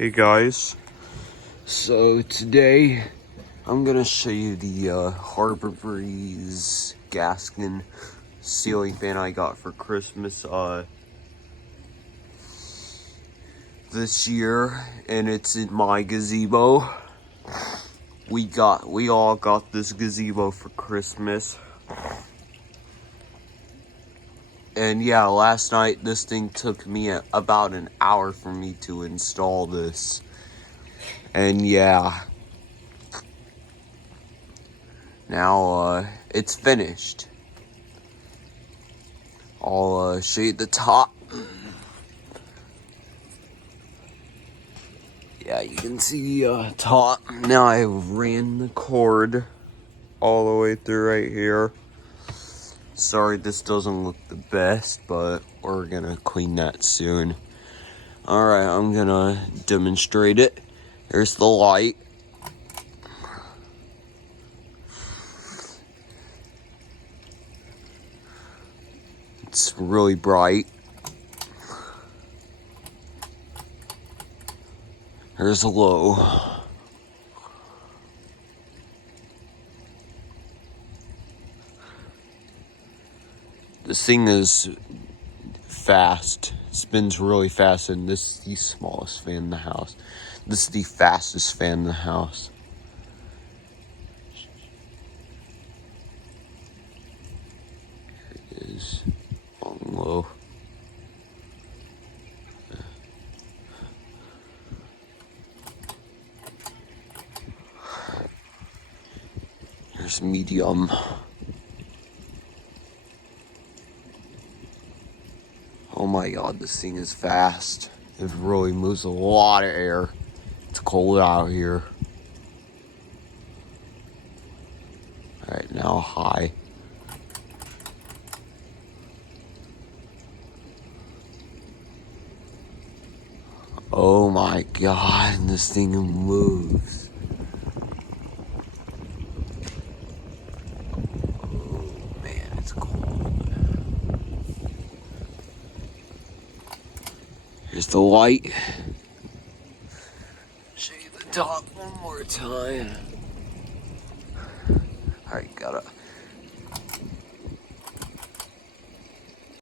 Hey guys, so today I'm gonna show you the Harbor Breeze Gaskin ceiling fan I got for Christmas this year, and it's in my gazebo. We all got this gazebo for Christmas. And yeah, last night this thing took me about an hour for me to install this. And yeah, now it's finished. I'll show you the top. Yeah, you can see the top. Now I ran the cord all the way through right here. Sorry this doesn't look the best, but we're gonna clean that soon. Alright, I'm gonna demonstrate it. Here's the light. It's really bright. Here's a low. This thing is fast. It spins really fast, and this is the smallest fan in the house. This is the fastest fan in the house. Here it is. On low. Here's medium. Oh my god, this thing is fast. It really moves a lot of air. It's cold out here. Alright, now high. Oh my god, this thing moves. Oh man, it's cold. Here's the light. Show you the top one more time. Alright, gotta